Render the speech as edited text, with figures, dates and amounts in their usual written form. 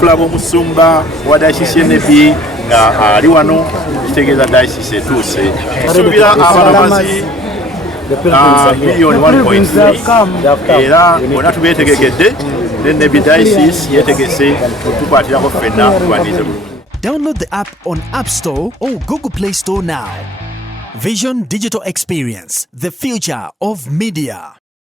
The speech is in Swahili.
tulaba omusumba wa dayisisi NB nga ali wano kitegeeza dayisisi etuuse. Tusuubira abalamuzi miliyoni 1.3 era bonna tubeetegekedde NB dayisisi yeetegese tukwatirako ffenna tubanirize bulungi. Download the app on App Store or Google Play Store now. Vision Digital Experience, the future of media.